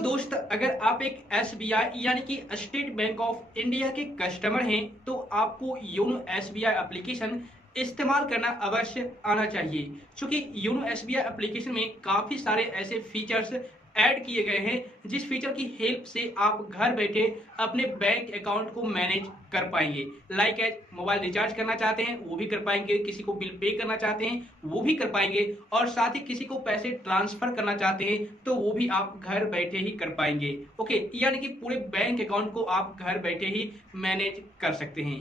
दोस्त, अगर आप एक एसबीआई यानी कि स्टेट बैंक ऑफ इंडिया के कस्टमर हैं तो आपको योनो एसबीआई एप्लीकेशन इस्तेमाल करना अवश्य आना चाहिए, क्योंकि योनो एसबीआई एप्लीकेशन में काफ़ी सारे ऐसे फीचर्स ऐड किए गए हैं जिस फीचर की हेल्प से आप घर बैठे अपने बैंक अकाउंट को मैनेज कर पाएंगे। लाइक एज मोबाइल रिचार्ज करना चाहते हैं वो भी कर पाएंगे, किसी को बिल पे करना चाहते हैं वो भी कर पाएंगे, और साथ ही किसी को पैसे ट्रांसफर करना चाहते हैं तो वो भी आप घर बैठे ही कर पाएंगे। ओके, यानी कि पूरे बैंक अकाउंट को आप घर बैठे ही मैनेज कर सकते हैं।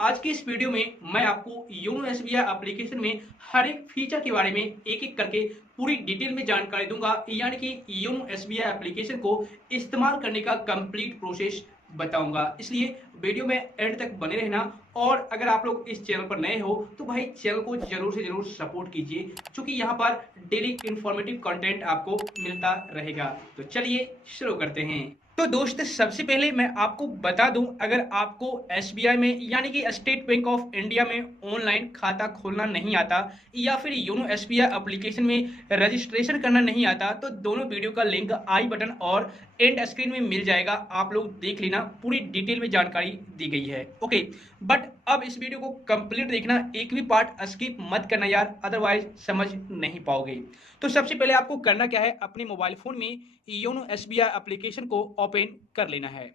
आज की इस वीडियो में मैं आपको योनो एसबीआई एप्लीकेशन में हर एक फीचर के बारे में एक एक करके पूरी डिटेल में जानकारी दूंगा, यानी कि योनो एसबीआई एप्लीकेशन को इस्तेमाल करने का कंप्लीट प्रोसेस बताऊंगा। इसलिए वीडियो में एंड तक बने रहना, और अगर आप लोग इस चैनल पर नए हो तो भाई चैनल को जरूर से जरूर सपोर्ट कीजिए, क्योंकि यहाँ पर डेली इंफॉर्मेटिव कंटेंट आपको मिलता रहेगा। तो चलिए शुरू करते हैं। तो दोस्त, सबसे पहले मैं आपको बता दूं, अगर आपको एसबीआई में यानी कि स्टेट बैंक ऑफ इंडिया में ऑनलाइन खाता खोलना नहीं आता या फिर योनो एसबीआई एप्लीकेशन में रजिस्ट्रेशन करना नहीं आता तो दोनों वीडियो का लिंक आई बटन और एंड स्क्रीन में मिल जाएगा, आप लोग देख लेना, पूरी डिटेल में जानकारी दी गई है। ओके, बट अब इस वीडियो को कंप्लीट देखना, एक भी पार्ट स्किप मत करना यार, अदरवाइज समझ नहीं पाओगे। तो सबसे पहले आपको करना क्या है, अपने मोबाइल फोन में योनो एसबीआई एप्लीकेशन को ओपन कर लेना है।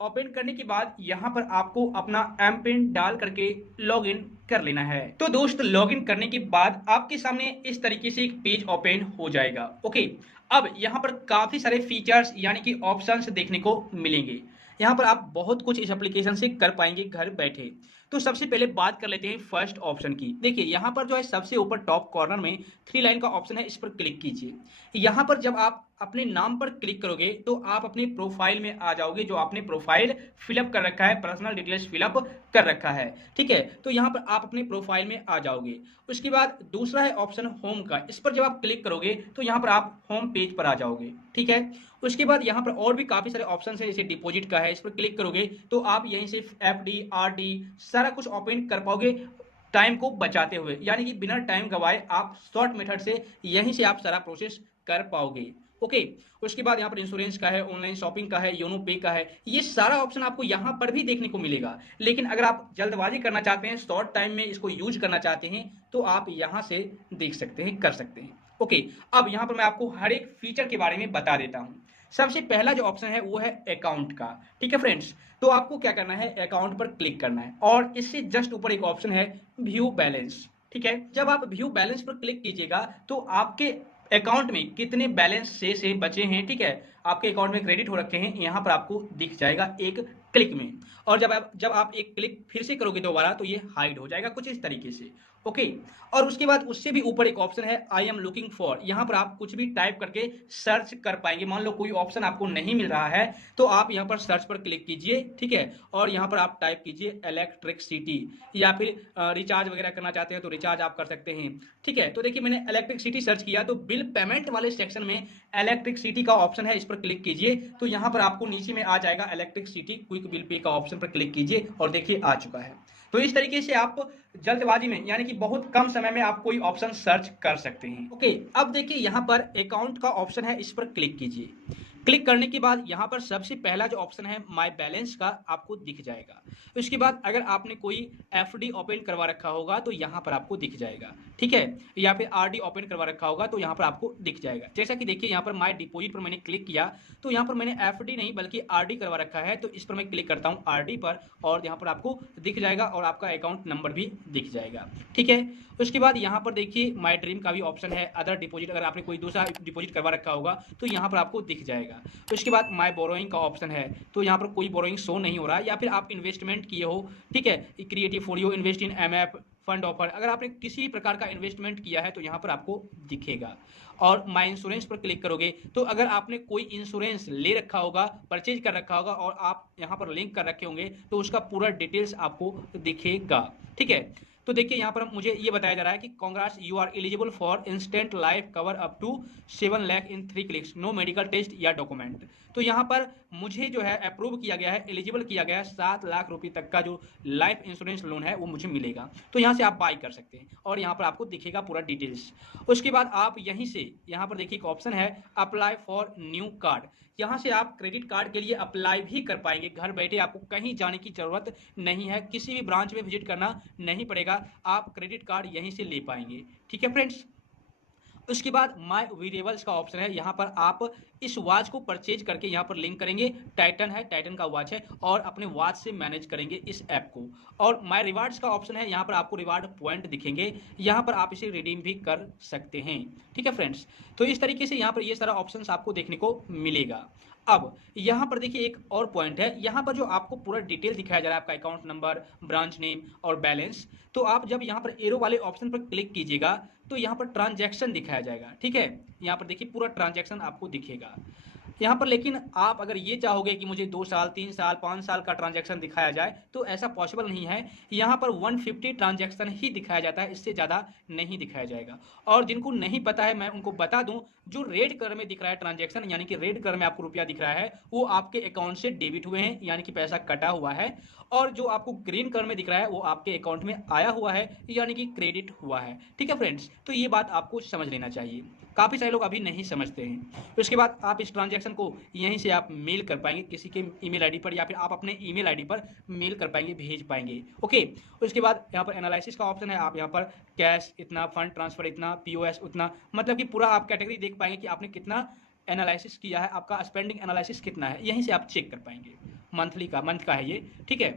ओपन करने के बाद यहाँ पर आपको अपना एम पिन डाल करके लॉगिन कर लेना है। तो दोस्त, लॉगिन करने के बाद आपके सामने इस तरीके से एक पेज ओपन हो जाएगा। ओके, अब यहाँ पर काफी सारे फीचर्स यानी कि ऑप्शंस देखने को मिलेंगे। यहाँ पर आप बहुत कुछ इस एप्लीकेशन से कर पाएंगे घर बैठे। तो सबसे पहले बात कर लेते हैं फर्स्ट ऑप्शन की। देखिए यहाँ पर जो है सबसे ऊपर टॉप कॉर्नर में 3 लाइन का ऑप्शन है, इस पर क्लिक कीजिए। यहाँ पर जब आप अपने नाम पर क्लिक करोगे तो आप अपने प्रोफाइल में आ जाओगे, जो आपने प्रोफाइल फिलअप कर रखा है, पर्सनल डिटेल्स फिलअप कर रखा है। ठीक है, तो यहाँ पर आप अपने प्रोफाइल में आ जाओगे। उसके बाद दूसरा है ऑप्शन होम का, इस पर जब आप क्लिक करोगे तो यहाँ पर आप होम पेज पर आ जाओगे। ठीक है, उसके बाद यहाँ पर और भी काफी सारे ऑप्शन है, जैसे डिपॉजिट का है, इस पर क्लिक करोगे तो आप यहीं से एफडी आरडी सारा कुछ ओपन कर पाओगे, टाइम को बचाते हुए, यानी कि बिना टाइम गवाए आप शॉर्ट मेथड से यहीं से आप सारा प्रोसेस कर पाओगे। ओके, उसके बाद यहाँ पर इंश्योरेंस का है, ऑनलाइन शॉपिंग का है, योनो पे का है, ये सारा ऑप्शन आपको यहाँ पर भी देखने को मिलेगा। लेकिन अगर आप जल्दबाजी करना चाहते हैं, शॉर्ट टाइम में इसको यूज करना चाहते हैं तो आप यहाँ से देख सकते हैं, कर सकते हैं। ओके, अब यहाँ पर मैं आपको हर एक फीचर के बारे में बता देता हूँ। सबसे पहला जो ऑप्शन है वो है अकाउंट का। ठीक है फ्रेंड्स, तो आपको क्या करना है, अकाउंट पर क्लिक करना है और इससे जस्ट ऊपर एक ऑप्शन है व्यू बैलेंस। ठीक है, जब आप व्यू बैलेंस पर क्लिक कीजिएगा तो आपके अकाउंट में कितने बैलेंस से बचे हैं, ठीक है, आपके अकाउंट में क्रेडिट हो रखे हैं, यहाँ पर आपको दिख जाएगा एक क्लिक में। और जब आप एक क्लिक फिर से करोगे दोबारा तो ये हाइड हो जाएगा कुछ इस तरीके से। ओके, और उसके बाद उससे भी ऊपर एक ऑप्शन है आई एम लुकिंग फॉर, यहाँ पर आप कुछ भी टाइप करके सर्च कर पाएंगे। मान लो कोई ऑप्शन आपको नहीं मिल रहा है तो आप यहाँ पर सर्च पर क्लिक कीजिए। ठीक है, और यहाँ पर आप टाइप कीजिए इलेक्ट्रिसिटी, या फिर रिचार्ज वगैरह करना चाहते हैं तो रिचार्ज आप कर सकते हैं। ठीक है, तो देखिए मैंने इलेक्ट्रिसिटी सर्च किया तो बिल पेमेंट वाले सेक्शन में इलेक्ट्रिसिटी का ऑप्शन है, इस पर क्लिक कीजिए तो यहाँ पर आपको नीचे में आ जाएगा इलेक्ट्रिसिटी क्विक बिल पे का ऑप्शन पर क्लिक कीजिए और देखिए आ चुका है। तो इस तरीके से आप जल्दबाजी में यानी कि बहुत कम समय में आप कोई ऑप्शन सर्च कर सकते हैं। ओके, अब देखिए यहाँ पर अकाउंट का ऑप्शन है, इस पर क्लिक कीजिए। क्लिक करने के बाद यहाँ पर सबसे पहला जो ऑप्शन है माय बैलेंस का आपको दिख जाएगा। उसके बाद अगर आपने कोई एफडी ओपन करवा रखा होगा तो यहाँ पर आपको दिख जाएगा। ठीक है, या फिर आरडी ओपन करवा रखा होगा तो यहाँ पर आपको दिख जाएगा। जैसा कि देखिए यहाँ पर माय डिपॉजिट पर मैंने क्लिक किया तो यहाँ पर मैंने एफडी नहीं बल्कि आरडी करवा रखा है, तो इस पर मैं क्लिक करता हूँ आरडी पर और यहाँ पर आपको दिख जाएगा और आपका अकाउंट नंबर भी दिख जाएगा। ठीक है, उसके बाद यहाँ पर देखिए माय ड्रीम का भी ऑप्शन है, अदर डिपॉजिट, अगर आपने कोई दूसरा डिपॉजिट करवा रखा होगा तो यहाँ पर आपको दिख जाएगा। उसके बाद माय बोरोइंग का ऑप्शन है, तो यहाँ पर कोई बोरोइंग शो नहीं हो रहा है, या फिर आप इन्वेस्टमेंट किए हो। ठीक है, creative folio, invest in MF, fund offer, अगर आपने किसी प्रकार का इन्वेस्टमेंट किया है तो यहाँ पर आपको दिखेगा। और माय इंश्योरेंस पर क्लिक करोगे तो अगर आपने कोई इंश्योरेंस ले रखा होगा, परचेज कर रखा होगा और आप यहाँ पर लिंक कर रखे होंगे तो उसका पूरा डिटेल्स आपको दिखेगा। ठीक है, तो देखिए यहाँ पर मुझे ये बताया जा रहा है कि congrats, you are eligible for instant life cover up to 7 lakh in 3 clicks, no medical test या डॉक्यूमेंट। तो यहाँ पर मुझे जो है अप्रूव किया गया है, एलिजिबल किया गया है, 7 लाख रुपए तक का जो लाइफ इंश्योरेंस लोन है वो मुझे मिलेगा। तो यहाँ से आप बाई कर सकते हैं और यहाँ पर आपको दिखेगा पूरा डिटेल्स। उसके बाद आप यहीं से नीचे यहाँ पर देखिए एक ऑप्शन है अप्लाई फॉर न्यू कार्ड। यहाँ से आप क्रेडिट कार्ड के लिए अप्लाई भी कर पाएंगे। घर बैठे आपको कहीं जाने की जरूरत नहीं है, किसी भी ब्रांच में विजिट करना नहीं पड़ेगा, आप क्रेडिट कार्ड यहीं से ले पाएंगे। ठीक है फ्रेंड्स। उसके बाद माय वेरिएबल्स का ऑप्शन है, यहाँ पर आप इस वॉच को परचेज करके यहाँ पर लिंक करेंगे, टाइटन है, टाइटन का वॉच है, और अपने वॉच से मैनेज करेंगे इस ऐप को। और माय रिवार्ड्स का ऑप्शन है, यहाँ पर आपको रिवार्ड पॉइंट दिखेंगे, यहाँ पर आप इसे रिडीम भी कर सकते हैं। ठीक है फ्रेंड्स। तो इस तरीके से यहाँ पर ये सारा ऑप्शन आपको देखने को मिलेगा। अब यहाँ पर देखिए एक और पॉइंट है, यहाँ पर जो आपको पूरा डिटेल दिखाया जा रहा है, आपका अकाउंट नंबर, ब्रांच नेम और बैलेंस। तो आप जब यहाँ पर एरो वाले ऑप्शन पर क्लिक कीजिएगा तो यहाँ पर ट्रांजैक्शन दिखाया जाएगा। ठीक है, यहाँ पर देखिए पूरा ट्रांजैक्शन आपको दिखेगा यहाँ पर। लेकिन आप अगर ये चाहोगे कि मुझे 2 साल 3 साल 5 साल का ट्रांजैक्शन दिखाया जाए तो ऐसा पॉसिबल नहीं है। यहाँ पर 150 ट्रांजैक्शन ही दिखाया जाता है, इससे ज़्यादा नहीं दिखाया जाएगा। और जिनको नहीं पता है मैं उनको बता दूं, जो रेड कलर में दिख रहा है ट्रांजैक्शन, यानी कि रेड कलर में आपको रुपया दिख रहा है, वो आपके अकाउंट से डेबिट हुए हैं, यानी कि पैसा कटा हुआ है। और जो आपको ग्रीन कलर में दिख रहा है वो आपके अकाउंट में आया हुआ है, यानी कि क्रेडिट हुआ है। ठीक है फ्रेंड्स। तो ये बात आपको समझ लेना चाहिए, काफ़ी सारे लोग अभी नहीं समझते हैं। उसके बाद आप इस ट्रांजैक्शन को यहीं से आप मेल कर पाएंगे किसी के ईमेल आईडी पर, या फिर आप अपने ईमेल आईडी पर मेल कर पाएंगे, भेज पाएंगे। ओके। उसके बाद यहाँ पर एनालिसिस का ऑप्शन है, आप यहाँ पर कैश इतना, फंड ट्रांसफर इतना, पीओएस उतना, मतलब कि पूरा आप कैटेगरी देख पाएंगे कि आपने कितना एनालिसिस किया है, आपका स्पेंडिंग एनालिसिस कितना है, यहीं से आप चेक कर पाएंगे। मंथ का है ये। ठीक है।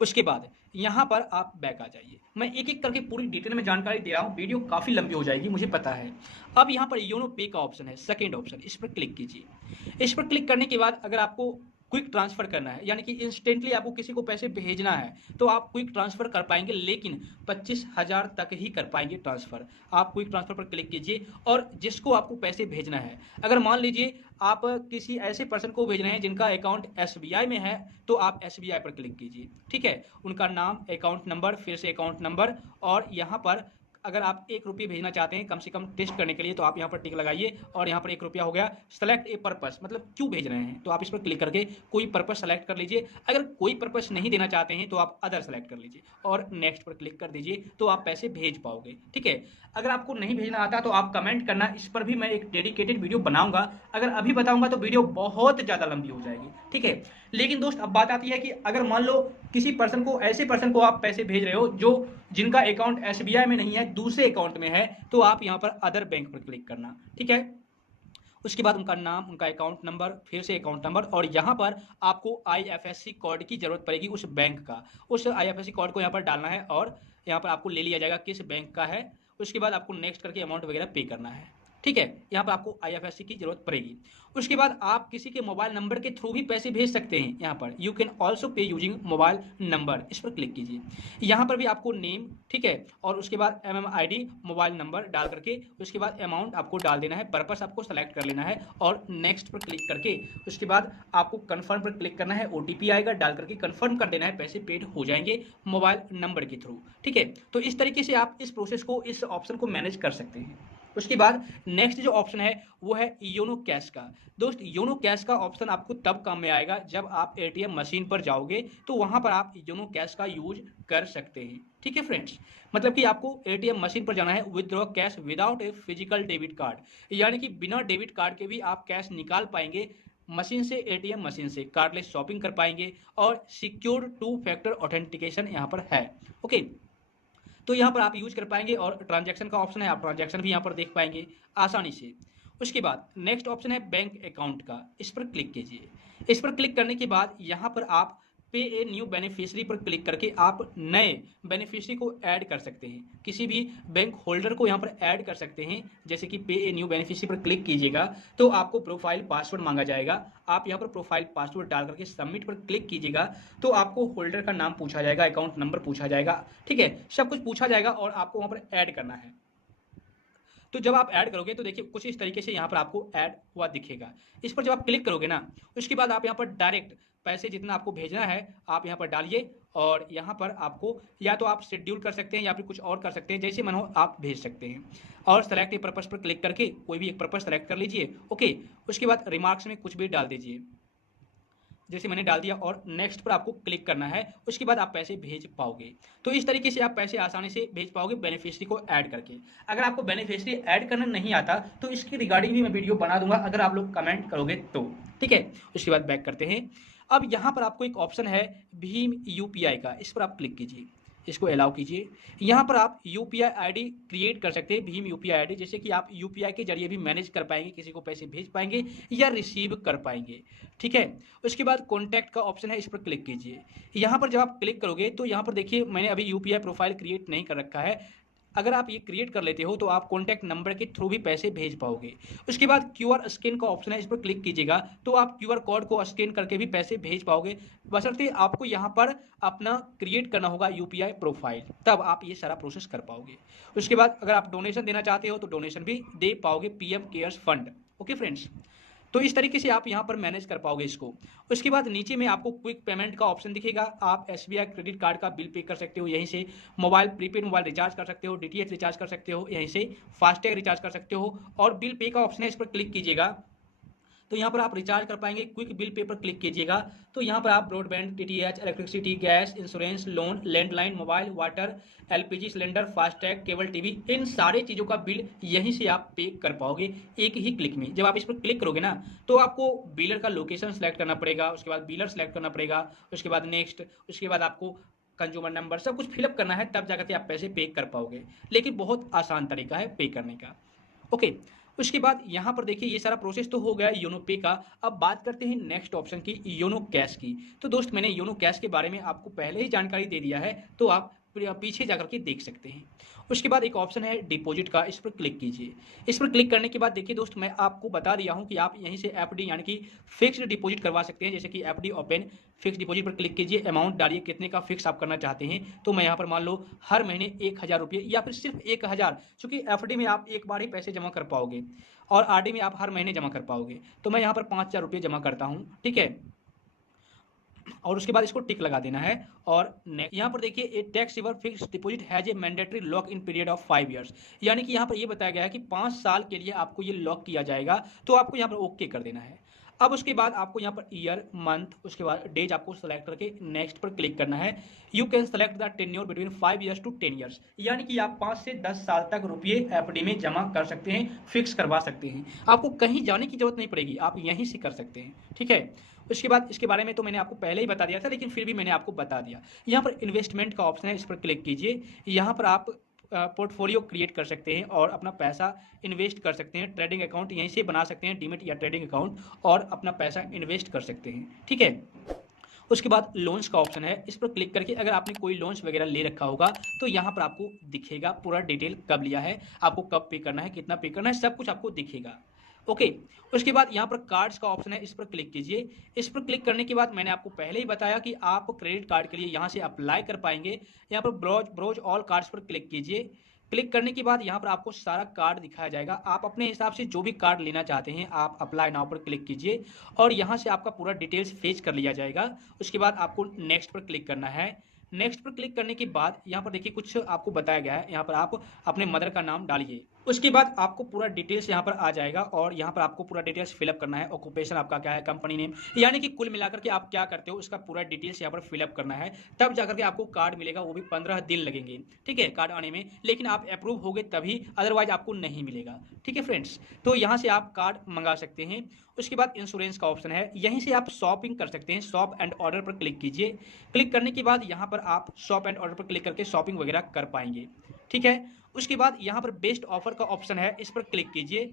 उसके बाद यहाँ पर आप बैक आ जाइए, मैं एक एक करके पूरी डिटेल में जानकारी दे रहा हूँ, वीडियो काफ़ी लंबी हो जाएगी मुझे पता है। अब यहाँ पर योनो पे का ऑप्शन है, सेकेंड ऑप्शन, इस पर क्लिक कीजिए। इस पर क्लिक करने के बाद अगर आपको क्विक ट्रांसफर करना है, यानी कि इंस्टेंटली आपको किसी को पैसे भेजना है, तो आप क्विक ट्रांसफर कर पाएंगे, लेकिन 25,000 तक ही कर पाएंगे ट्रांसफर। आप क्विक ट्रांसफर पर क्लिक कीजिए और जिसको आपको पैसे भेजना है, अगर मान लीजिए आप किसी ऐसे पर्सन को भेज रहे हैं जिनका अकाउंट एसबीआई में है, तो आप एसबीआई पर क्लिक कीजिए। ठीक है। उनका नाम, अकाउंट नंबर, फिर से अकाउंट नंबर, और यहाँ पर अगर आप 1 रुपये भेजना चाहते हैं कम से कम टेस्ट करने के लिए, तो आप यहाँ पर टिक लगाइए और यहाँ पर 1 रुपया हो गया। सेलेक्ट ए पर्पस, मतलब क्यों भेज रहे हैं, तो आप इस पर क्लिक करके कोई पर्पस सेलेक्ट कर लीजिए। अगर कोई पर्पस नहीं देना चाहते हैं तो आप अदर सेलेक्ट कर लीजिए और नेक्स्ट पर क्लिक कर दीजिए, तो आप पैसे भेज पाओगे। ठीक है। अगर आपको नहीं भेजना आता तो आप कमेंट करना, इस पर भी मैं एक डेडिकेटेड वीडियो बनाऊंगा। अगर अभी बताऊंगा तो वीडियो बहुत ज़्यादा लंबी हो जाएगी। ठीक है। लेकिन दोस्त अब बात आती है कि अगर मान लो किसी पर्सन को, ऐसे पर्सन को आप पैसे भेज रहे हो जो जिनका अकाउंट एसबीआई में नहीं है, दूसरे अकाउंट में है, तो आप यहाँ पर अदर बैंक पर क्लिक करना। ठीक है। उसके बाद उनका नाम, उनका अकाउंट नंबर, फिर से अकाउंट नंबर, और यहाँ पर आपको आईएफएससी कोड की जरूरत पड़ेगी उस बैंक का। उस आईएफएससी कोड को यहाँ पर डालना है और यहाँ पर आपको ले लिया जाएगा किस बैंक का है। उसके बाद आपको नेक्स्ट करके अमाउंट वगैरह पे करना है। ठीक है। यहाँ पर आपको आईएफएससी की जरूरत पड़ेगी। उसके बाद आप किसी के मोबाइल नंबर के थ्रू भी पैसे भेज सकते हैं। यहाँ पर यू कैन ऑल्सो पे यूजिंग मोबाइल नंबर, इस पर क्लिक कीजिए। यहाँ पर भी आपको नेम, ठीक है, और उसके बाद MMID, मोबाइल नंबर डाल करके उसके बाद अमाउंट आपको डाल देना है, पर्पस आपको सेलेक्ट कर लेना है और नेक्स्ट पर क्लिक करके उसके बाद आपको कन्फर्म पर क्लिक करना है। OTP आएगा, डाल करके कन्फर्म कर देना है, पैसे पेड हो जाएंगे मोबाइल नंबर के थ्रू। ठीक है। तो इस तरीके से आप इस प्रोसेस को, इस ऑप्शन को मैनेज कर सकते हैं। उसके बाद नेक्स्ट जो ऑप्शन है वो है योनो कैश का। दोस्त योनो कैश का ऑप्शन आपको तब काम में आएगा जब आप ATM मशीन पर जाओगे, तो वहां पर आप योनो कैश का यूज कर सकते हैं। ठीक है फ्रेंड्स। मतलब कि आपको ATM मशीन पर जाना है, withdraw cash without a physical debit card, यानी कि बिना डेबिट कार्ड के भी आप कैश निकाल पाएंगे मशीन से, ATM मशीन से कार्डलेस शॉपिंग कर पाएंगे और सिक्योर 2 फैक्टर ऑथेंटिकेशन यहाँ पर है। ओके। तो यहाँ पर आप यूज कर पाएंगे और ट्रांजैक्शन का ऑप्शन है, आप ट्रांजैक्शन भी यहाँ पर देख पाएंगे आसानी से। उसके बाद नेक्स्ट ऑप्शन है बैंक अकाउंट का, इस पर क्लिक कीजिए। इस पर क्लिक करने के बाद यहाँ पर आप पे ए न्यू बेनिफिशियरी पर क्लिक करके आप नए बेनिफिशियरी को ऐड कर सकते हैं, किसी भी बैंक होल्डर को यहाँ पर ऐड कर सकते हैं। जैसे कि पे ए न्यू बेनिफिशियरी पर क्लिक कीजिएगा तो आपको प्रोफाइल पासवर्ड मांगा जाएगा, आप यहाँ पर प्रोफाइल पासवर्ड डाल करके सबमिट पर क्लिक कीजिएगा तो आपको होल्डर का नाम पूछा जाएगा, अकाउंट नंबर पूछा जाएगा, ठीक है, सब कुछ पूछा जाएगा और आपको वहाँ पर ऐड करना है। तो जब आप ऐड करोगे तो देखिए कुछ इस तरीके से यहाँ पर आपको ऐड हुआ दिखेगा। इस पर जब आप क्लिक करोगे ना, उसके बाद आप यहाँ पर डायरेक्ट पैसे जितना आपको भेजना है आप यहाँ पर डालिए और यहाँ पर आपको या तो आप शेड्यूल कर सकते हैं या फिर कुछ और कर सकते हैं, जैसे मन हो आप भेज सकते हैं। और सेलेक्ट ए पर्पस पर क्लिक करके कोई भी एक पर्पस सेलेक्ट कर लीजिए। ओके। उसके बाद रिमार्क्स में कुछ भी डाल दीजिए। जैसे मैंने डाल दिया और नेक्स्ट पर आपको क्लिक करना है, उसके बाद आप पैसे भेज पाओगे। तो इस तरीके से आप पैसे आसानी से भेज पाओगे बेनिफिशियरी को ऐड करके। अगर आपको बेनिफिशियरी ऐड करना नहीं आता तो इसकी रिगार्डिंग भी मैं वीडियो बना दूंगा, अगर आप लोग कमेंट करोगे तो, ठीक है। उसके बाद बैक करते हैं। अब यहाँ पर आपको एक ऑप्शन है भीम यूपीआई का, इस पर आप क्लिक कीजिए, इसको अलाउ कीजिए। यहाँ पर आप यूपीआई आईडी क्रिएट कर सकते हैं, भीम यूपीआई आईडी, जैसे कि आप यूपीआई के जरिए भी मैनेज कर पाएंगे, किसी को पैसे भेज पाएंगे या रिसीव कर पाएंगे, ठीक है। उसके बाद कॉन्टैक्ट का ऑप्शन है, इस पर क्लिक कीजिए। यहाँ पर जब आप क्लिक करोगे तो यहाँ पर देखिए मैंने अभी यूपीआई प्रोफाइल क्रिएट नहीं कर रखा है। अगर आप ये क्रिएट कर लेते हो तो आप कॉन्टैक्ट नंबर के थ्रू भी पैसे भेज पाओगे। उसके बाद क्यूआर स्कैन का ऑप्शन है, इस पर क्लिक कीजिएगा तो आप क्यूआर कोड को स्कैन करके भी पैसे भेज पाओगे, बशर्ते आपको यहाँ पर अपना क्रिएट करना होगा यूपीआई प्रोफाइल, तब आप ये सारा प्रोसेस कर पाओगे। उसके बाद अगर आप डोनेशन देना चाहते हो तो डोनेशन भी दे पाओगे PM cares fund. Okay friends, तो इस तरीके से आप यहाँ पर मैनेज कर पाओगे इसको। उसके बाद नीचे में आपको क्विक पेमेंट का ऑप्शन दिखेगा, आप एसबीआई क्रेडिट कार्ड का बिल पे कर सकते हो यहीं से, मोबाइल प्रीपेड मोबाइल रिचार्ज कर सकते हो, डीटीएच रिचार्ज कर सकते हो यहीं से, फास्टैग रिचार्ज कर सकते हो, और बिल पे का ऑप्शन है, इस पर क्लिक कीजिएगा तो यहाँ पर आप रिचार्ज कर पाएंगे। क्विक बिल पे पर क्लिक कीजिएगा तो यहाँ पर आप broadband, TTH, electricity, gas, insurance, loan, landline, mobile, water, LPG cylinder, FASTag, cable TV, इन सारे चीज़ों का बिल यहीं से आप पे कर पाओगे एक ही क्लिक में। जब आप इस पर क्लिक करोगे ना तो आपको बिलर का लोकेशन सेलेक्ट करना पड़ेगा, उसके बाद बिलर सेलेक्ट करना पड़ेगा, उसके बाद नेक्स्ट, उसके बाद आपको कंज्यूमर नंबर सब कुछ फिलअप करना है, तब जाकर के आप पैसे पे कर पाओगे। लेकिन बहुत आसान तरीका है पे करने का। ओके, उसके बाद यहाँ पर देखिए ये सारा प्रोसेस तो हो गया योनो पे का। अब बात करते हैं नेक्स्ट ऑप्शन की, योनो कैश की। तो दोस्त मैंने योनो कैश के बारे में आपको पहले ही जानकारी दे दिया है, तो आप पीछे जाकर के देख सकते हैं। उसके बाद एक ऑप्शन है डिपॉजिट का, इस पर क्लिक कीजिए। इस पर क्लिक करने के बाद देखिए दोस्त मैं आपको बता दिया हूं कि आप यहीं से एफडी यानी कि फिक्स्ड डिपॉजिट करवा सकते हैं, जैसे कि एफडी ओपन फिक्स डिपॉजिट पर क्लिक कीजिए, अमाउंट डालिए कितने का फिक्स आप करना चाहते हैं। तो मैं यहाँ पर मान लो हर महीने 1000 रुपये या फिर सिर्फ 1000, क्योंकि एफडी में आप एक बार ही पैसे जमा कर पाओगे और आरडी में आप हर महीने जमा कर पाओगे। तो मैं यहाँ पर 5000 रुपये जमा करता हूँ, ठीक है। और उसके बाद इसको टिक लगा देना है। और यहाँ पर देखिए a tax saver fix deposit has a mandatory lock in period of 5 years, यानी कि यहाँ पर ये बताया गया है कि 5 साल के लिए आपको ये लॉक किया जाएगा। तो आपको यहाँ पर ओके कर देना है। अब उसके बाद आपको यहाँ पर ईयर, मंथ, उसके बाद डेज आपको सेलेक्ट करके नेक्स्ट पर क्लिक करना है। You can select the tenure between 5 years to 10 years, यानी कि आप 5 से 10 साल तक रुपये एफडी में जमा कर सकते हैं, फिक्स करवा सकते हैं। आपको कहीं जाने की जरूरत नहीं पड़ेगी, आप यहीं से कर सकते हैं, ठीक है। उसके बाद इसके बारे में तो मैंने आपको पहले ही बता दिया था, लेकिन फिर भी मैंने आपको बता दिया। यहाँ पर इन्वेस्टमेंट का ऑप्शन है, इस पर क्लिक कीजिए। यहाँ पर आप पोर्टफोलियो क्रिएट कर सकते हैं और अपना पैसा इन्वेस्ट कर सकते हैं। ट्रेडिंग अकाउंट यहीं से बना सकते हैं, डीमेट या ट्रेडिंग अकाउंट, और अपना पैसा इन्वेस्ट कर सकते हैं, ठीक है। उसके बाद लोन्स का ऑप्शन है, इस पर क्लिक करके अगर आपने कोई लोन्स वगैरह ले रखा होगा तो यहाँ पर आपको दिखेगा पूरा डिटेल, कब लिया है, आपको कब पे करना है, कितना पे करना है, सब कुछ आपको दिखेगा। ओके, उसके बाद यहाँ पर कार्ड्स का ऑप्शन है, इस पर क्लिक कीजिए। इस पर क्लिक करने के बाद मैंने आपको पहले ही बताया कि आप क्रेडिट कार्ड के लिए यहाँ से अप्लाई कर पाएंगे। यहाँ पर ब्रोज ऑल कार्ड्स पर क्लिक कीजिए। क्लिक करने के बाद यहाँ पर आपको सारा कार्ड दिखाया जाएगा। आप अपने हिसाब से जो भी कार्ड लेना चाहते हैं आप अप्लाई नाउ पर क्लिक कीजिए और यहाँ से आपका पूरा डिटेल्स फेच कर लिया जाएगा। उसके बाद आपको नेक्स्ट पर क्लिक करना है। नेक्स्ट पर क्लिक करने के बाद यहाँ पर देखिए कुछ आपको बताया गया है, यहाँ पर आप अपने मदर का नाम डालिए। उसके बाद आपको पूरा डिटेल्स यहाँ पर आ जाएगा और यहाँ पर आपको पूरा डिटेल्स फिलअप करना है। ऑक्यूपेशन आपका क्या है, कंपनी नेम, यानी कि कुल मिलाकर के आप क्या करते हो उसका पूरा डिटेल्स यहाँ पर फिलअप करना है। तब जाकर के आपको कार्ड मिलेगा, वो भी 15 दिन लगेंगे, ठीक है, कार्ड आने में। लेकिन आप अप्रूव होगे तभी, अदरवाइज आपको नहीं मिलेगा, ठीक है फ्रेंड्स। तो यहाँ से आप कार्ड मंगा सकते हैं। उसके बाद इंश्योरेंस का ऑप्शन है, यहीं से आप शॉपिंग कर सकते हैं। शॉप एंड ऑर्डर पर क्लिक कीजिए। क्लिक करने के बाद यहाँ पर आप शॉप एंड ऑर्डर पर क्लिक करके शॉपिंग वगैरह कर पाएंगे, ठीक है। उसके बाद यहाँ पर बेस्ट ऑफर का ऑप्शन है, इस पर क्लिक कीजिए।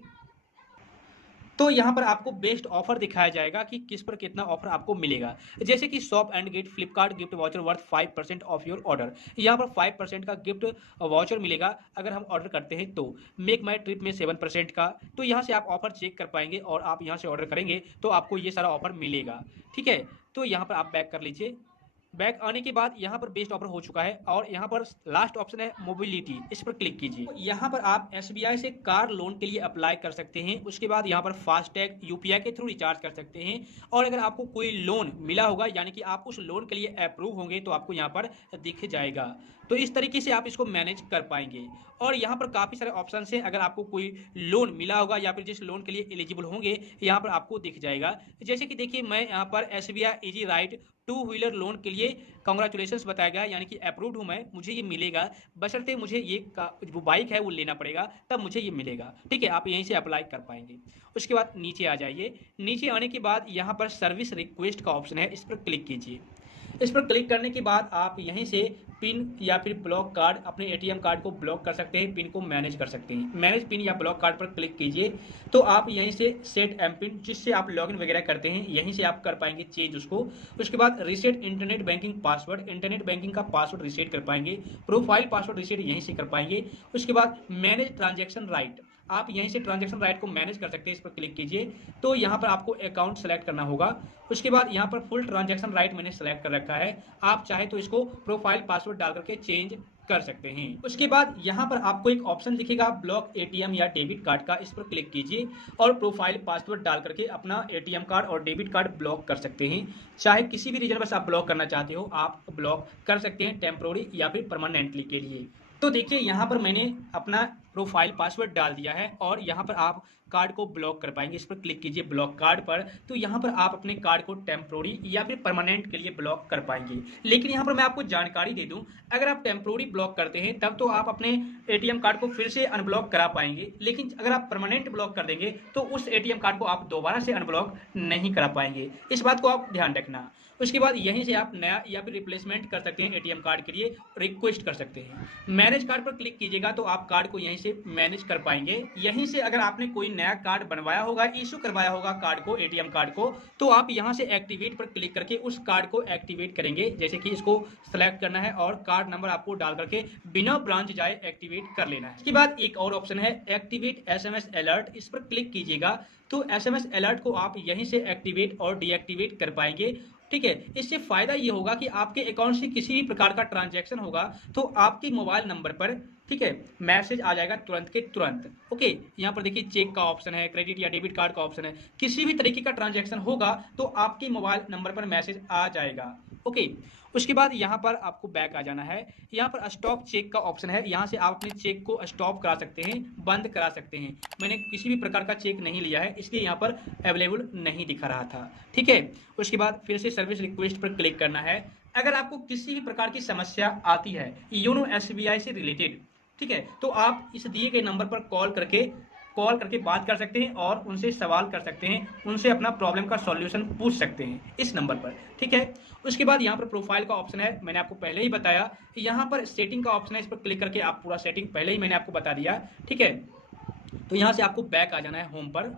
तो यहाँ पर आपको बेस्ट ऑफर दिखाया जाएगा कि किस पर कितना ऑफर आपको मिलेगा। जैसे कि shop and get Flipkart gift voucher worth 5% off your order, यहाँ पर 5% का गिफ्ट वाउचर मिलेगा अगर हम ऑर्डर करते हैं तो। मेक माई ट्रिप में 7% का। तो यहाँ से आप ऑफर चेक कर पाएंगे और आप यहाँ से ऑर्डर करेंगे तो आपको ये सारा ऑफर मिलेगा, ठीक है। तो यहाँ पर आप बैक कर लीजिए। बैक आने के बाद यहाँ पर बेस्ट ऑफर हो चुका है और यहाँ पर लास्ट ऑप्शन है मोबिलिटी, इस पर क्लिक कीजिए। तो यहाँ पर आप एसबीआई से कार लोन के लिए अप्लाई कर सकते हैं। उसके बाद यहाँ पर फास्टैग यूपीआई के थ्रू रिचार्ज कर सकते हैं और अगर आपको कोई लोन मिला होगा यानी कि आप उस लोन के लिए अप्रूव होंगे तो आपको यहाँ पर दिख जाएगा। तो इस तरीके से आप इसको मैनेज कर पाएंगे और यहाँ पर काफ़ी सारे ऑप्शन हैं। अगर आपको कोई लोन मिला होगा या फिर जिस लोन के लिए एलिजिबल होंगे यहाँ पर आपको दिख जाएगा। जैसे कि देखिए मैं यहाँ पर SBI easy right two wheeler loan के लिए कांग्रेचुलेशंस बताया गया यानी कि अप्रूव्ड हूँ मैं, मुझे ये मिलेगा, बशर्ते मुझे ये जो बाइक है वो लेना पड़ेगा तब मुझे ये मिलेगा। ठीक है, आप यहीं से अप्लाई कर पाएंगे। उसके बाद नीचे आ जाइए। नीचे आने के बाद यहाँ पर सर्विस रिक्वेस्ट का ऑप्शन है, इस पर क्लिक कीजिए। इस पर क्लिक करने के बाद आप यहीं से पिन या फिर ब्लॉक कार्ड, अपने एटीएम कार्ड को ब्लॉक कर सकते हैं, पिन को मैनेज कर सकते हैं। मैनेज पिन या ब्लॉक कार्ड पर क्लिक कीजिए तो आप यहीं से सेट एम पिन, जिससे आप लॉगिन वगैरह करते हैं, यहीं से आप कर पाएंगे चेंज उसको। उसके बाद reset internet banking password, internet banking का पासवर्ड रीसेट कर पाएंगे। प्रोफाइल पासवर्ड रीसेट यहीं से कर पाएंगे। उसके बाद मैनेज ट्रांजेक्शन राइट, आप यहीं से ट्रांजैक्शन राइट को मैनेज कर सकते हैं, इस पर क्लिक कीजिए। तो यहाँ पर आपको अकाउंट सेलेक्ट करना होगा। उसके बाद यहाँ पर फुल ट्रांजैक्शन राइट मैंने सेलेक्ट कर रखा है, आप चाहे तो इसको प्रोफाइल पासवर्ड डाल करके चेंज कर सकते हैं। उसके बाद यहाँ पर आपको एक ऑप्शन दिखेगा ब्लॉक एटीएम या डेबिट कार्ड का, इस पर क्लिक कीजिए और प्रोफाइल पासवर्ड डाल करके अपना एटीएम कार्ड और डेबिट कार्ड ब्लॉक कर सकते हैं। चाहे किसी भी रीजन पर आप ब्लॉक करना चाहते हो आप ब्लॉक कर सकते हैं, टेम्पोररी या फिर परमानेंटली के लिए। तो देखिए यहाँ पर मैंने अपना प्रोफाइल पासवर्ड डाल दिया है और यहाँ पर आप कार्ड को ब्लॉक कर पाएंगे, इस पर क्लिक कीजिए ब्लॉक कार्ड पर। तो यहाँ पर आप अपने कार्ड को टेम्पोररी या फिर परमानेंट के लिए ब्लॉक कर पाएंगे। लेकिन यहाँ पर मैं आपको जानकारी दे दूं, अगर आप टेम्पोररी ब्लॉक करते हैं तब तो आप अपने एटीएम कार्ड को फिर से अनब्लॉक करा पाएंगे, लेकिन अगर आप परमानेंट ब्लॉक कर देंगे तो उस एटीएम कार्ड को आप दोबारा से अनब्लॉक नहीं करा पाएंगे, इस बात को आप ध्यान रखना। उसके बाद यहीं से आप नया या फिर रिप्लेसमेंट कर सकते हैं, एटीएम कार्ड के लिए रिक्वेस्ट कर सकते हैं। मैनेज कार्ड पर क्लिक कीजिएगा तो आप कार्ड को यहीं से मैनेज कर पाएंगे। यहीं से अगर आपने कोई नया कार्ड बनवाया होगा, इशू करवाया होगा कार्ड को, एटीएम कार्ड को, तो आप यहां से एक्टिवेट पर क्लिक करके उस कार्ड को एक्टिवेट करेंगे। जैसे कि इसको सेलेक्ट करना है और कार्ड नंबर आपको डाल करके बिना ब्रांच जाए एक्टिवेट कर लेना है। इसके बाद एक और ऑप्शन है एक्टिवेट एसएमएस अलर्ट, इस पर क्लिक कीजिएगा तो एसएमएस अलर्ट को आप यहीं से एक्टिवेट और डीएक्टिवेट कर पाएंगे। ठीक है, इससे फायदा ये होगा कि आपके अकाउंट से किसी भी प्रकार का ट्रांजैक्शन होगा तो आपके मोबाइल नंबर पर, ठीक है, मैसेज आ जाएगा तुरंत के तुरंत। ओके, यहाँ पर देखिए चेक का ऑप्शन है, क्रेडिट या डेबिट कार्ड का ऑप्शन है, किसी भी तरीके का ट्रांजैक्शन होगा तो आपके मोबाइल नंबर पर मैसेज आ जाएगा। ओके, उसके बाद यहाँ पर आपको बैक आ जाना है। यहाँ पर स्टॉप चेक का ऑप्शन है, यहाँ से आप अपने चेक को स्टॉप करा सकते हैं, बंद करा सकते हैं। मैंने किसी भी प्रकार का चेक नहीं लिया है इसलिए यहाँ पर अवेलेबल नहीं दिखा रहा था। ठीक है, उसके बाद फिर से सर्विस रिक्वेस्ट पर क्लिक करना है। अगर आपको किसी भी प्रकार की समस्या आती है योनो एसबीआई से रिलेटेड, ठीक है, तो आप इस दिए गए नंबर पर कॉल करके बात कर सकते हैं और उनसे सवाल कर सकते हैं, उनसे अपना प्रॉब्लम का सॉल्यूशन पूछ सकते हैं इस नंबर पर। ठीक है, उसके बाद यहाँ पर प्रोफाइल का ऑप्शन है, मैंने आपको पहले ही बताया। यहाँ पर सेटिंग का ऑप्शन है, इस पर क्लिक करके आप पूरा सेटिंग पहले ही मैंने आपको बता दिया। ठीक है, तो यहाँ से आपको बैक आ जाना है होम पर।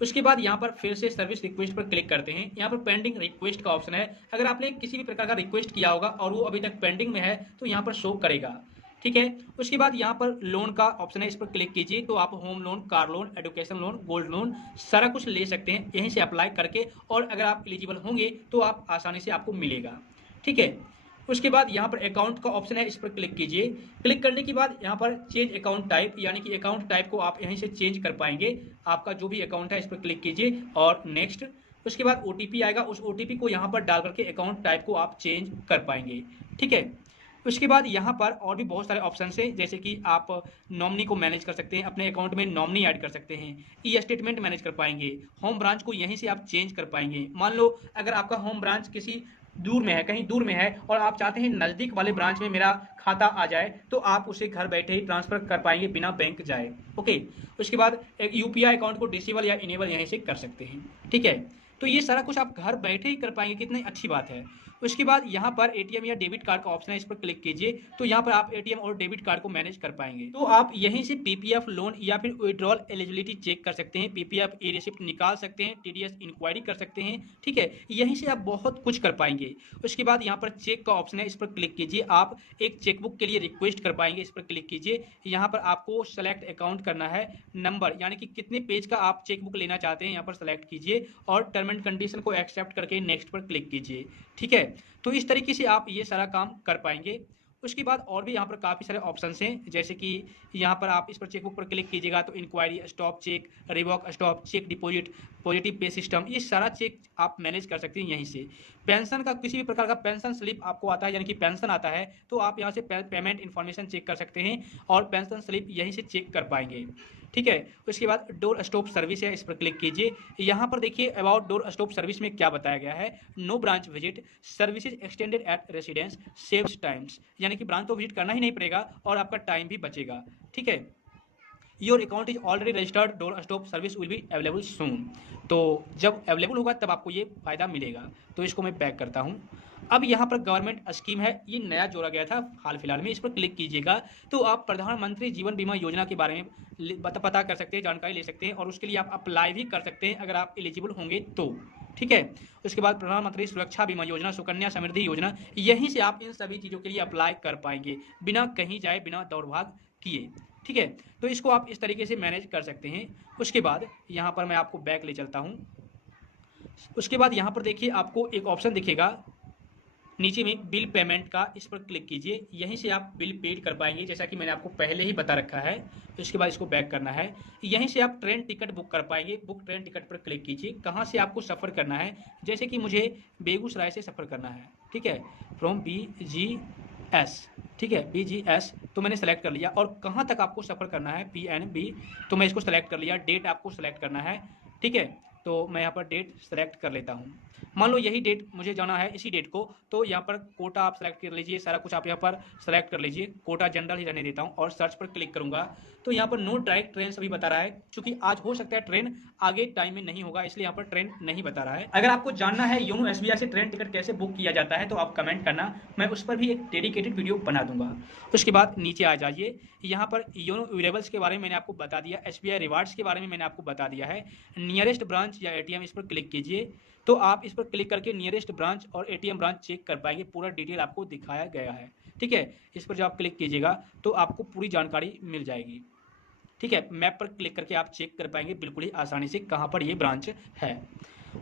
उसके बाद यहाँ पर फिर से सर्विस रिक्वेस्ट पर क्लिक करते हैं। यहाँ पर पेंडिंग रिक्वेस्ट का ऑप्शन है, अगर आपने किसी भी प्रकार का रिक्वेस्ट किया होगा और वो अभी तक पेंडिंग में है तो यहाँ पर शो करेगा। ठीक है, उसके बाद यहाँ पर लोन का ऑप्शन है, इस पर क्लिक कीजिए तो आप home loan, car loan, education loan, gold loan सारा कुछ ले सकते हैं यहीं से अप्लाई करके, और अगर आप एलिजिबल होंगे तो आप आसानी से आपको मिलेगा। ठीक है, उसके बाद यहाँ पर अकाउंट का ऑप्शन है, इस पर क्लिक कीजिए। क्लिक करने के बाद यहाँ पर चेंज अकाउंट टाइप, यानी कि अकाउंट टाइप को आप यहीं से चेंज कर पाएंगे। आपका जो भी अकाउंट है इस पर क्लिक कीजिए और नेक्स्ट। उसके बाद ओटीपी आएगा, उस ओटीपी को यहाँ पर डाल करके अकाउंट टाइप को आप चेंज कर पाएंगे। ठीक है, उसके बाद यहाँ पर और भी बहुत सारे ऑप्शन है, जैसे कि आप नॉमिनी को मैनेज कर सकते हैं, अपने अकाउंट में नॉमिनी ऐड कर सकते हैं, ई स्टेटमेंट मैनेज कर पाएंगे, होम ब्रांच को यहीं से आप चेंज कर पाएंगे। मान लो अगर आपका होम ब्रांच किसी दूर में है, कहीं दूर में है और आप चाहते हैं नज़दीक वाले ब्रांच में मेरा खाता आ जाए, तो आप उसे घर बैठे ही ट्रांसफर कर पाएंगे बिना बैंक जाए। ओके, उसके बाद एक यूपीआई अकाउंट को डिसेबल या इनेबल यहीं से कर सकते हैं। ठीक है, तो ये सारा कुछ आप घर बैठे ही कर पाएंगे, कितनी अच्छी बात है। उसके बाद यहाँ पर एटीएम या डेबिट कार्ड का ऑप्शन है, इस पर क्लिक कीजिए तो यहाँ पर आप एटीएम और डेबिट कार्ड को मैनेज कर पाएंगे। तो आप यहीं से पीपीएफ लोन या फिर विड्रॉल एलिजिबिलिटी चेक कर सकते हैं, पीपीएफ ई रिसिप्ट निकाल सकते हैं, टीडीएस इंक्वायरी कर सकते हैं। ठीक है, यहीं से आप बहुत कुछ कर पाएंगे। उसके बाद यहाँ पर चेक का ऑप्शन है, इस पर क्लिक कीजिए, आप एक चेकबुक के लिए रिक्वेस्ट कर पाएंगे, इस पर क्लिक कीजिए। यहाँ पर आपको सेलेक्ट अकाउंट करना है, नंबर यानी कि कितने पेज का आप चेकबुक लेना चाहते हैं यहाँ पर सेलेक्ट कीजिए और टर्म एंड कंडीशन को एक्सेप्ट करके नेक्स्ट पर क्लिक कीजिए। ठीक है, तो इस तरीके से आप ये सारा काम कर पाएंगे। उसके बाद और भी यहाँ पर काफ़ी सारे ऑप्शंस हैं, जैसे कि यहाँ पर आप इस पर चेकबुक पर क्लिक कीजिएगा तो inquiry, stop cheque, revoke stop, cheque deposit, positive pay system, ये सारा चेक आप मैनेज कर सकते हैं यहीं से। पेंशन का किसी भी प्रकार का पेंशन स्लिप आपको आता है, यानी कि पेंशन आता है, तो आप यहाँ से पेमेंट इन्फॉर्मेशन चेक कर सकते हैं और पेंशन स्लिप यहीं से चेक कर पाएंगे। ठीक है। उसके बाद डोर स्टॉप सर्विस है, इस पर क्लिक कीजिए। यहाँ पर देखिए अबाउट डोर स्टॉप सर्विस में क्या बताया गया है। No branch visit, services extended at residence, saves times, यानी कि ब्रांच तो विजिट करना ही नहीं पड़ेगा और आपका टाइम भी बचेगा। ठीक है। Your account is already registered, door stop service will be available सून। तो जब अवेलेबल होगा तब आपको ये फायदा मिलेगा। तो इसको मैं पैक करता हूँ। अब यहाँ पर गवर्नमेंट स्कीम है, ये नया जोड़ा गया था हाल फिलहाल में, इस पर क्लिक कीजिएगा तो आप प्रधानमंत्री जीवन बीमा योजना के बारे में पता कर सकते हैं, जानकारी ले सकते हैं और उसके लिए आप अप्लाई भी कर सकते हैं अगर आप एलिजिबल होंगे तो। ठीक है। उसके बाद प्रधानमंत्री सुरक्षा बीमा योजना, सुकन्या समृद्धि योजना, यहीं से आप इन सभी चीज़ों के लिए अप्लाई कर पाएंगे बिना कहीं जाए, बिना दौड़ भाग किए। ठीक है। तो इसको आप इस तरीके से मैनेज कर सकते हैं। उसके बाद यहाँ पर मैं आपको बैक ले चलता हूँ। उसके बाद यहाँ पर देखिए आपको एक ऑप्शन दिखेगा नीचे में बिल पेमेंट का, इस पर क्लिक कीजिए। यहीं से आप बिल पेड कर पाएंगे, जैसा कि मैंने आपको पहले ही बता रखा है। इसके बाद इसको बैक करना है। यहीं से आप ट्रेन टिकट बुक कर पाएंगे। बुक ट्रेन टिकट पर क्लिक कीजिए। कहाँ से आपको सफ़र करना है, जैसे कि मुझे बेगूसराय से सफ़र करना है। ठीक है। फ्रॉम BGS, ठीक है, BGS तो मैंने सेलेक्ट कर लिया। और कहाँ तक आपको सफ़र करना है, PNB, तो मैं इसको सेलेक्ट कर लिया। डेट आपको सेलेक्ट करना है। ठीक है। तो मैं यहाँ पर डेट सेलेक्ट कर लेता हूँ। मान लो यही डेट मुझे जाना है, इसी डेट को, तो यहाँ पर कोटा आप सेलेक्ट कर लीजिए। सारा कुछ आप यहाँ पर सेलेक्ट कर लीजिए। कोटा जनरल ही रहने देता हूँ और सर्च पर क्लिक करूँगा तो यहाँ पर नो डायरेक्ट ट्रेन सभी बता रहा है, क्योंकि आज हो सकता है ट्रेन आगे टाइम में नहीं होगा, इसलिए यहाँ पर ट्रेन नहीं बता रहा है। अगर आपको जानना है योनो SBI से ट्रेन टिकट कैसे बुक किया जाता है तो आप कमेंट करना, मैं उस पर भी एक डेडिकेटेड वीडियो बना दूंगा। उसके बाद नीचे आ जाइए। यहाँ पर योनो यूरेबल्स के बारे में मैंने आपको बता दिया, SBI रिवार्ड्स के बारे में मैंने आपको बता दिया है। नियरेस्ट ब्रांच या ATM, इस पर क्लिक कीजिए तो आप इस पर क्लिक करके नियरेस्ट ब्रांच और ATM ब्रांच चेक कर पाएंगे। पूरा डिटेल आपको दिखाया गया है। ठीक है। इस पर जब आप क्लिक कीजिएगा तो आपको पूरी जानकारी मिल जाएगी। ठीक है। मैप पर क्लिक करके आप चेक कर पाएंगे बिल्कुल ही आसानी से कहाँ पर ये ब्रांच है।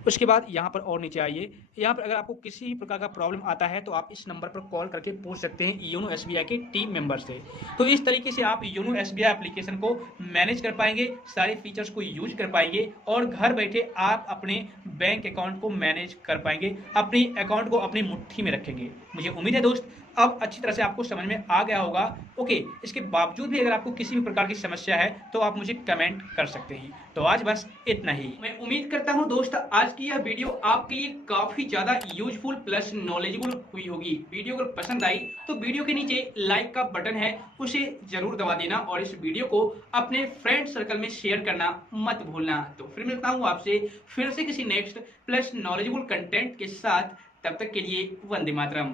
उसके बाद यहाँ पर और नीचे आइए। यहाँ पर अगर आपको किसी भी प्रकार का प्रॉब्लम आता है तो आप इस नंबर पर कॉल करके पूछ सकते हैं योनो SBI के टीम मेंबर से। तो इस तरीके से आप योनो SBI एप्लीकेशन को मैनेज कर पाएंगे, सारे फीचर्स को यूज कर पाएंगे और घर बैठे आप अपने बैंक अकाउंट को मैनेज कर पाएंगे, अपनी अकाउंट को अपनी मुट्ठी में रखेंगे। मुझे उम्मीद है दोस्त अब अच्छी तरह से आपको समझ में आ गया होगा। ओके। इसके बावजूद भी अगर आपको किसी भी प्रकार की समस्या है तो आप मुझे कमेंट कर सकते हैं। तो आज बस इतना ही। मैं उम्मीद करता हूं दोस्त आज की यह वीडियो आपके लिए काफी ज्यादा यूजफुल प्लस नॉलेजेबल हुई होगी। वीडियो अगर पसंद आई तो वीडियो के नीचे लाइक का बटन है, उसे जरूर दबा देना और इस वीडियो को अपने फ्रेंड सर्कल में शेयर करना मत भूलना। तो फिर मिलता हूँ आपसे फिर से किसी नेक्स्ट प्लस नॉलेजेबल कंटेंट के साथ। तब तक के लिए वंदे मातरम।